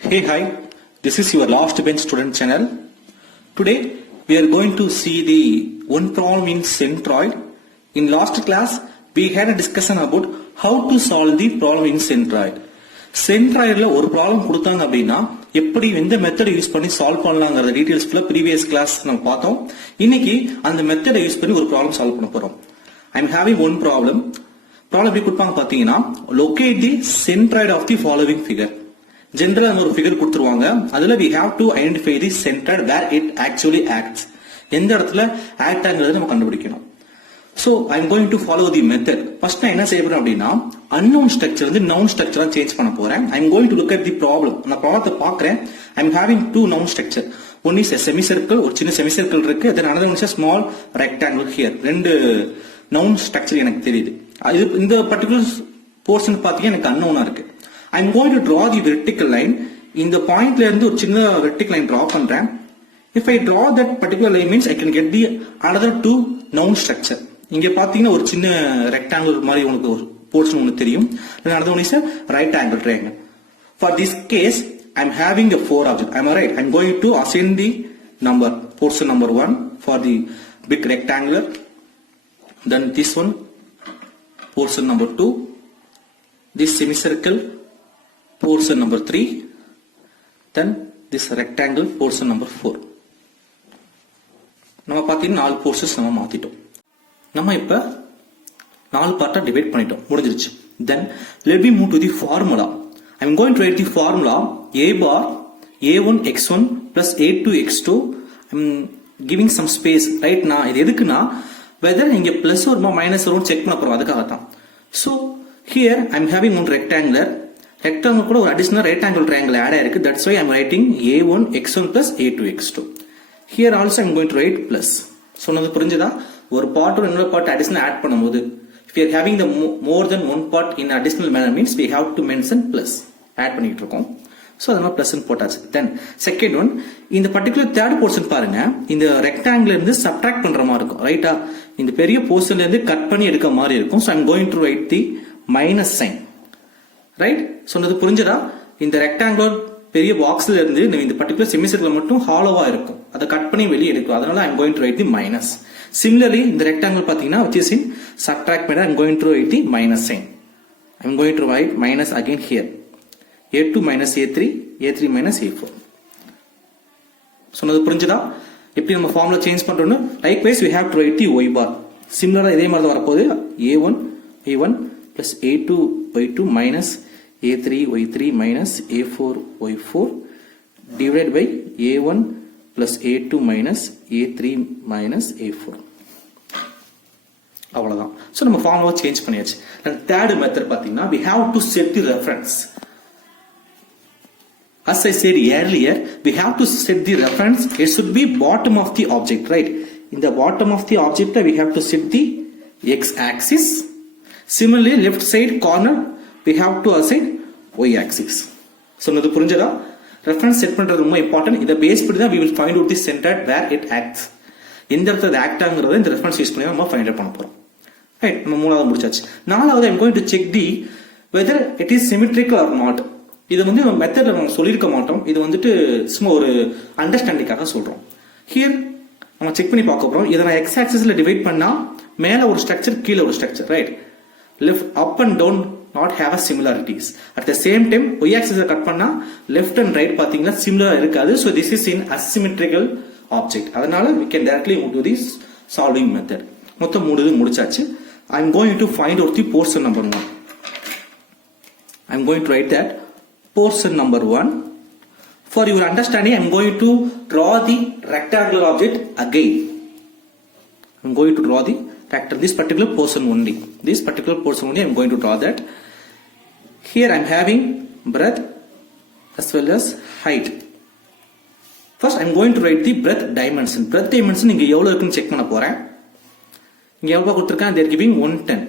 Hey, hi, this is your last bench student channel. Today we are going to see the one problem in centroid. In last class we had a discussion about how to solve the problem in centroid. Centroidல ஒரு ப்ராப்ளம் கொடுத்தாங்க அப்படின்னா எப்படி எந்த method use பண்ணி சால்வ் பண்ணலாங்கிற டீடைல்ஸ் ஃபுல்லா previous class நம்ம பார்த்தோம். இன்னைக்கு அந்த மெத்தடை யூஸ் பண்ணி ஒரு ப்ராப்ளம் சால்வ் பண்ண போறோம். I am having one problem எப்படி கொடுப்பாங்க பாத்தீங்கன்னா locate the centroid of the following figure. ஜெனரலா ஒரு ஃபிகர் கொடுத்துருவாங்க. அதுல we have to identify the centroid where it actually acts. எந்த இடத்துல ஆக்ட் ஆகுறது நம்ம கண்டுபிடிக்கணும். So I am going to follow the method. First நான் என்ன செய்ய போறேன் அப்படின்னா unknown structure வந்து known structure சேஞ்ச் பண்ண போறேன். I am going to look at the problem. அந்த ப்ராப்ளத்தை பார்க்கறேன். I am having two known structure. One is a semicircle, ஒரு சின்ன semicircle இருக்கு. Then another one is a small rectangle here. ரெண்டு known structure எனக்கு தெரியுது. இந்த பர்టిక్యులர் போர்ஷன் பாத்தீங்கன்னா எனக்கு unknown இருக்கு. I am going to draw the vertical line. இந்த பாயிண்ட்ல இருந்து ஒரு சின்ன vertical line draw பண்றேன். If I draw that particular line means I can get the another two known structure. இங்க பாத்தீங்கன்னா ஒரு சின்ன ரெக்டாங்குலர் மாதிரி உங்களுக்கு ஒரு போர்ஷன் ஒன்னு தெரியும். Another one is a right angle triangle. For this case I am having a four object. Am I right? I am going to assign the number portion number 1 for the big rectangular. Then this one portion number 2. This semicircle portion number 3, then this rectangle portion number 4. நம்ம பாத்தீங்கன்னா 4 போர்ஷன்ஸ் நம்ம மாத்திட்டோம். நம்ம இப்ப 4 பார்ட்டா டிவைட் பண்ணிட்டோம். முடிஞ்சிருச்சு. Then let me move to the formula. I am going to write the formula a bar a1 x1 plus a2 x2. I am giving some space right now. இது எதுக்குன்னா whether இங்க plus வருமா மைனஸ் வருமா செக் பண்ண போறோம். அதுக்காக தான். So here I am having one rectangular கூட ஒரு additional right angle triangle add ஆயிருக்கு. That's why I am writing a1 x1 plus a2 x2. Here also I am going to write plus. சொன்னது புரிஞ்சதா? ஒரு பார்ட் இன்னொரு பார்ட் additional add பண்ணும்போது if you are having the more than one part in additional manner means we have to mention plus. add பண்ணிட்டு இருக்கோம். So அதனால plus ன்னு போட்டாச்சு. Then second one இந்த particular third portion பாருங்க. இந்த rectangle இருந்து subtract பண்ற மாதிரி இருக்கும். ரைட்டா? இந்த பெரிய போர்ஷன்ல இருந்து கட் பண்ணி எடுக்க மாதிரி இருக்கும். So I am going to write the minus sign. Right? சொன்னது புரிஞ்சதா? இந்த ரெக்டாங்குலர் பெரிய பாக்ஸ்ல இருந்து இந்த பர்టిక్యులர் செமிசர்க்கிள் மட்டும் ஹாலோவா இருக்கும். அதை கட் பண்ணி வெளியே எடுக்கும். அதனால I am going to write the minus. Similarly இந்த ரெக்டாங்கிள் பாத்தீங்கன்னா which is in subtract method I am going to write the minus sign. I am going to write minus again here. a2 minus a3 a3 minus a4. சொன்னது புரிஞ்சதா? எப்படி நம்ம formula change பண்றோம்னு likewise we have to write the y bar. சிமிலரா இதே மாதிரி தான் வரப்போகுது. a1 plus a2 y2 minus a3 y3 minus a4 y4 divided by a1 plus a2 minus a3 minus a4. அவ்வளவுதான். சோ நம்ம ஃபார்முலா சேஞ்ச் பண்ணியாச்சு. Third method பாத்தீங்கன்னா we have to set the reference. As I said earlier, we have to set the reference. It should be bottom of the object, right? In the bottom of the object we have to set the x-axis. Similarly, left side corner we have to assign y-axis. சொன்னது புரிஞ்சதா? Reference set பண்றது ரொம்ப இம்பார்ட்டன்ட். இதை பேஸ் பண்ணி தான் we will find out the centroid where it acts. எந்த இடத்துல ஆக்ட் ஆகுறத இந்த ரெஃபரன்ஸ் யூஸ் பண்ணி நம்ம ஃபைண்ட் அவுட் பண்ண போறோம். ரைட்? நம்ம மூணாவது முடிச்சாச்சு. நாலாவது I am going to check the whether it is symmetrical or not. இது வந்து நம்ம மெத்தட்ல நம்ம சொல்லியிருக்க மாட்டோம். இது வந்துட்டு சும்மா ஒரு அண்டர்ஸ்டாண்டிங்காக சொல்றோம். ஹியர் நம்ம செக் பண்ணி பார்க்க போறோம். இதை நான் எக்ஸ் ஆக்சிஸ்ல டிவைட் பண்ணா மேல ஒரு ஸ்ட்ரக்சர் கீழே ஒரு structure, right? left up and down not have a similarities. At the same time y axis cut பண்ணா left and right பாத்தீங்கன்னா similar இருக்காது. So this is in asymmetrical object. அதனால we can directly move to this solving method. மொத்தம் மூணு முடிச்சாச்சு. I am going to find out the portion number 1. I am going to write that portion number 1. For your understanding I am going to draw the rectangular object again. I am going to draw the rectangle, this particular portion only. This particular portion only I am going to draw that. Here I am having breadth as well as height. First I am going to write the breadth dimension. Breadth dimension இங்க எவ்வளவு இருக்குன்னு செக் பண்ண போறேன். இங்க எவ்வளவு கொடுத்திருக்காங்க? they are giving 110.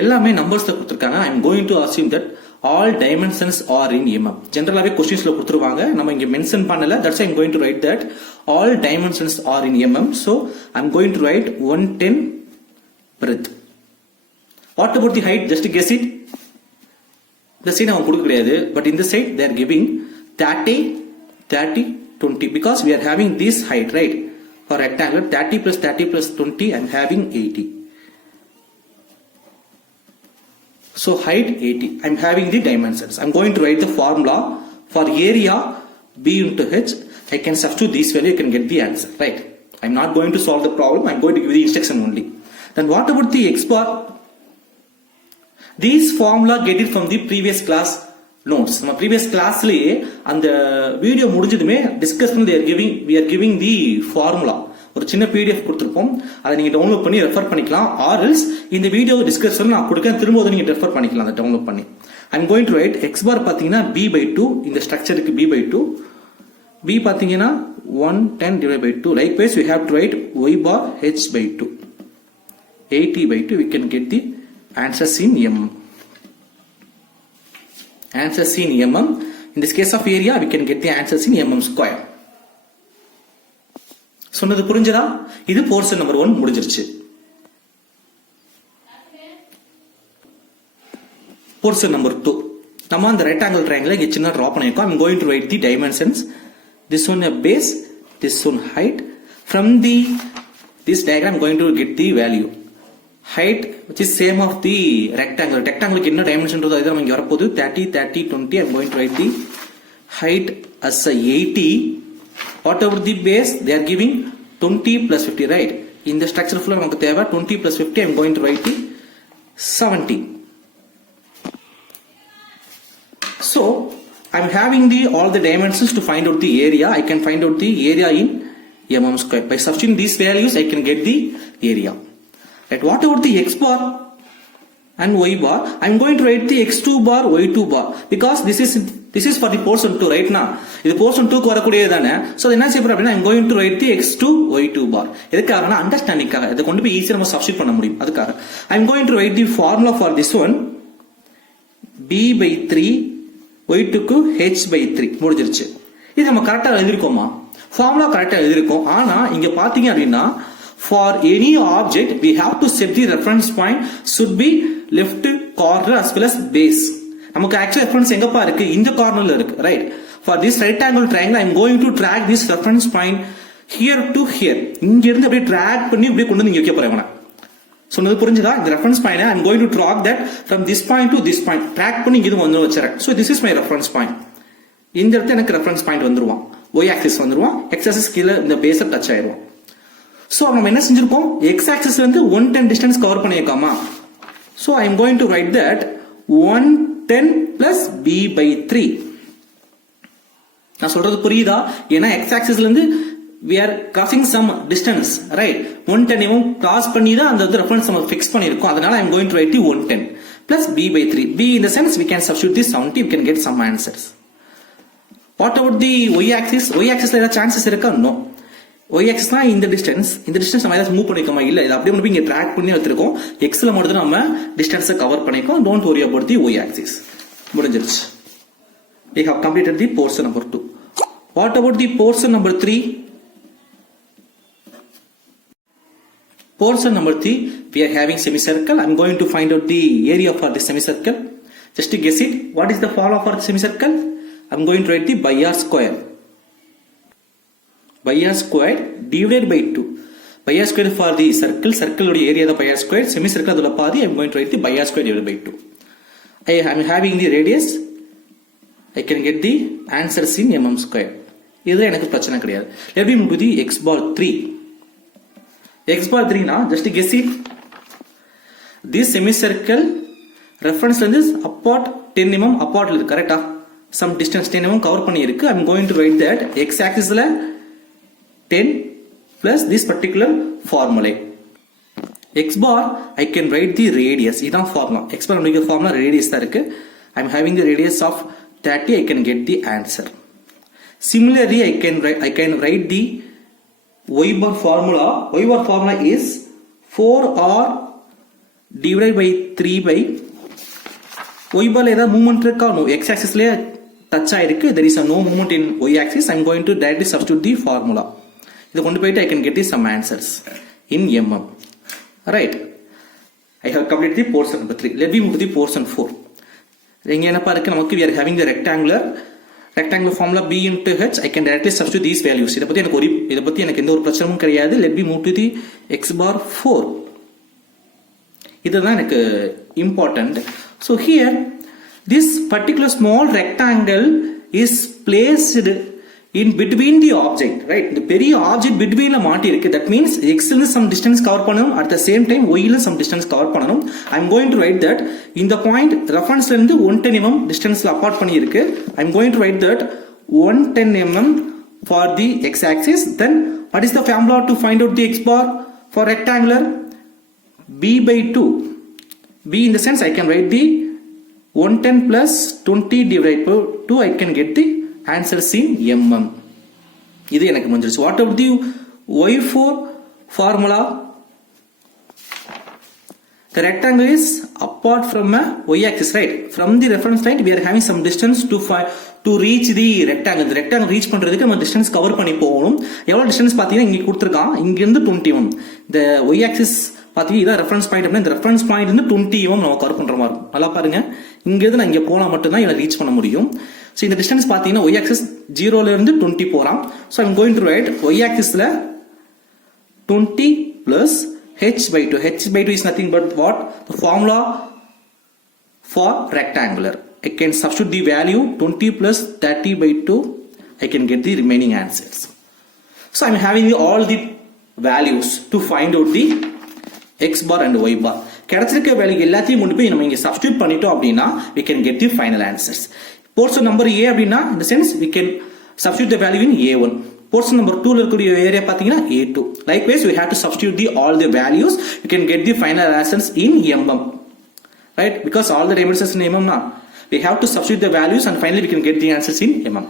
எல்லாமே நம்பர்ஸ்ல கொடுத்திருக்காங்க. I am going to assume that all dimensions are in mm. ஜெனரலாவே क्वेश्चंसல கொடுத்துருவாங்க. நம்ம இங்க மென்ஷன் பண்ணல. That's why I am going to write that all dimensions are in mm. So I am going to write 110 breadth. What about the height? Just guess it. The side அவன் கொடுக்க கிடையாது. But in the side they are giving 30, 30, 20 because we are having this height, right? For rectangle 30 plus 30 plus 20 I am having 80. So height 80. I am having the dimensions. I am going to write the formula for area B into H. I can substitute this value, I can get the answer, right? I am not going to solve the problem, I am going to give the instruction only. Then what about the x bar? This formula get it from the previous class notes. நம்ம previous classலயே அந்த video முடிஞ்சதுமே discussion we are giving the formula. ஒரு சின்ன PDF கொடுத்திருப்போம், அதை நீங்க டவுன்லோட் பண்ணி ரெஃபர் பண்ணிக்கலாம். or else இந்த வீடியோ டிஸ்கஷன் நான் கொடுக்க திரும்ப நீங்க ரெஃபர் பண்ணிக்கலாம் அதை டவுன்லோட் பண்ணி. I am going to write x bar பாத்தீங்கன்னா b/2, இந்த ஸ்ட்ரக்சருக்கு b/2, b பாத்தீங்கன்னா 110 divided by 2. Likewise we have to write y bar h/2, 80/2. We can get the answers in mm. Answers in mm. In this case of area we can get the answers in mm square. சொன்னது புரிஞ்சதா? இது portion number 1 முடிஞ்சிருச்சு. Portion number 2 நம்ம அந்த rectangle triangle இங்க சின்ன டிரா பண்ணிருக்கோம். I am going to write the dimensions. This one a base, this one height. From this diagram I am going to get the value. Height which is same of the rectangle. Rectangle என்ன dimension இருக்கு அது நமக்கு வரப்போகுது 30, 30, 20. I am going to write the height as a 80. Whatever the base they are giving 20 plus 50, right? In the structure full நமக்கு தேவை 20 plus 50. I am going to write the 70. So I am having all the dimensions to find out the area. I can find out the area in mm square. By substituting these values I can get the area. Right? What about the x bar and y bar? I am going to write the x2 bar, y2 bar because this is for the portion 2, right? Now இது portion 2 க்கு வரக்கூடியது தானே. So என்ன செய்ய போறேன் அப்படினா I am going to write the x2 y2 bar. எதுக்காகனா அண்டர்ஸ்டாண்டிங்காக இத கொண்டு போய் ஈஸியா நம்ம சப்ஸ்டிட்யூட் பண்ண முடியும். அதுக்காக I am going to write the formula for this one b/3 y2 க்கு h/3 முடிஞ்சிருச்சு. இது நம்ம கரெக்ட்டா எழுதிருக்கோமா? ஃபார்முலா கரெக்ட்டா எழுதிருக்கோம். ஆனா இங்க பாத்தீங்க அப்படினா for any object we have to set the reference point should be left corner as well as base. நமக்கு actual reference எங்கப்பா இருக்கு? இந்த கார்னர்ல இருக்கு, right? For this rectangle triangle I am going to drag this reference point here to here. இங்க இருந்து அப்படியே drag பண்ணி அப்படியே கொண்டு வந்து இங்க வைக்க போறேன். சொன்னது புரிஞ்சுதா? இந்த reference point I am going to drag that from this point to this point. drag பண்ணி இங்க வந்து வச்சறேன். So this is my reference point. இந்த இடத்துல எனக்கு reference point வந்துருவான். y axis வந்துருவான். x axis கீழ இந்த பேஸ டச் ஆயிருவான். So நம்ம என்ன செஞ்சிருக்கோம்? x axis வந்து 110 distance கவர் பண்ணிருக்கோமா? So I am going to write that 110 plus b/3. நான் சொல்றது புரியுதா? ஏனா x axis ல இருந்து we are crossing some distance, right? 110 இவன் cross பண்ணி தான் அந்த ரெஃபரன்ஸ் நம்ம ஃபிக்ஸ் பண்ணிருக்கோம். அதனால I am going to write the 110 plus b/3. b in the sense we can substitute this 70, we can get some answers. What about the y axis? y axis ல ஏதாவது chances இருக்கா? No. y axis னா இந்த டிஸ்டன்ஸ் நம்ம ஏதாவது மூவ் பண்ணிக்கோமா? இல்ல, இது அப்படியே போய் இங்க ட்ராக் பண்ணி வச்சிருக்கோம். x ல மட்டும் நம்ம டிஸ்டன்ஸை கவர் பண்ணிக்கோம். Don't worry about the y axis. முடிஞ்சிருச்சு. We have completed the portion number 2. What about the portion number 3? Portion number 3 we are having semicircle. I am going to find out the area for the semicircle. Just to guess it, what is the formula for the semicircle? I am going to write the pi r square. Pi r square divided by 2. Pi r square for the circle உடைய area the pi r square, semicircle அதோட பாதி. I am going to write the pi r square divided by 2. I am having the radius. I can get the answers in mm square. இதுல எனக்கு பிரச்சனை கிடையாது. Let me move to the x bar 3. x bar 3 na just to guess it. This semicircle reference ல இருந்து apart 10 mm apart ல இருக்கு, கரெக்ட்டா? Some distance 10 mm cover பண்ணி இருக்கு. I am going to write that x axis ல 10 plus this particular formula. X bar I can write the radius. இதான் formula. X bar நம்மளுக்கு formula radius தான் இருக்கு. I am having the radius of 30. I can get the answer. Similarly I can write the y bar formula. Y bar formula is 4r divided by 3 by y bar ல ஏதாவது மூவ்மெண்ட் இருக்கா? No. X axis ல டச் ஆயிருக்கு. There is no movement in y axis. I am going to directly substitute the formula. இதை கொண்டு போயிட்டு I can get some answers in mm. Right. I have completed the portion number 3. Let me move to the portion 4. இங்க என்னப்பா இருக்கு? நமக்கு we are having the rectangular rectangular formula b into h, I can directly substitute these values. இத பத்தி எனக்கு எந்த ஒரு பிரச்சனையும் கிடையாது. Let me move to the x bar 4. இதுதான் எனக்கு important. So here this particular small rectangle is placed in between the object, right? The பெரிய object between la மாட்டி இருக்கு. That means x ல some distance cover பண்ணனும், at the same time y ல some distance cover பண்ணனும். I am going to write that in the point reference ல இருந்து 110 mm distance ல apart பண்ணி இருக்கு. I am going to write that 110 mm for the x axis. Then what is the formula to find out the x bar for rectangular? b by 2. b in the sense I can write the 110 plus 20 divided by 2. I can get the answers in mm. இது எனக்கு முடிஞ்சிருச்சு. What about the y4 formula? The rectangle is apart from a y-axis, right? From the reference line we are having some distance to reach the rectangle. The rectangle reach பண்றதுக்கு நம்ம distance cover பண்ணி போகணும். எவ்வளவு distance பாத்தீங்கன்னா இங்க கொடுத்திருக்கான். இங்க இருந்து 20 mm. The y-axis பாத்தீங்கன்னா இதான் ரெஃபரன்ஸ் பாயிண்ட். அப்படின்னா இந்த ரெஃபரன்ஸ் பாயிண்ட் இருந்து 20 mm நம்ம கவர் பண்ற மாதிரி இருக்கும். நல்லா பாருங்க, இங்க இருந்து நான் இங்க போனா மட்டும் தான் இவனை ரீச் பண்ண முடியும். So இந்த distance பாத்தீங்கன்னா y axis 0 ல இருந்து 20 போறான். So I'm going to write y axis ல 20 plus h by 2. h by 2 is nothing but what? The formula for rectangular. I can substitute the value 20 plus 30 by 2. I can get the remaining answers. So I'm having all the values to find out the x bar and y bar. கிடைச்சிருக்க value எல்லாத்தையும் கொண்டு போய் நம்ம இங்க சப்ஸ்டிட்யூட் பண்ணிட்டோம் அப்படின்னா we can get the final answers. Portion number A அப்படின்னா in the sense we can substitute the value in A1. Portion number 2 ல இருக்கக்கூடிய ஏரியா பாத்தீங்கன்னா A2. Likewise we have to substitute all the values. You can get the final answers in mm. Right? Because all the dimensions in mm now. We have to substitute the values and finally we can get the answers in mm.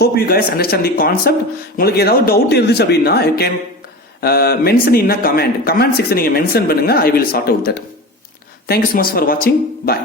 Hope you guys understand the concept. உங்களுக்கு ஏதாவது டவுட் இருந்துச்சு அப்படின்னா you can mention in a comment section நீங்க mention பண்ணுங்க. I will sort out that. Thank you so much for watching. Bye.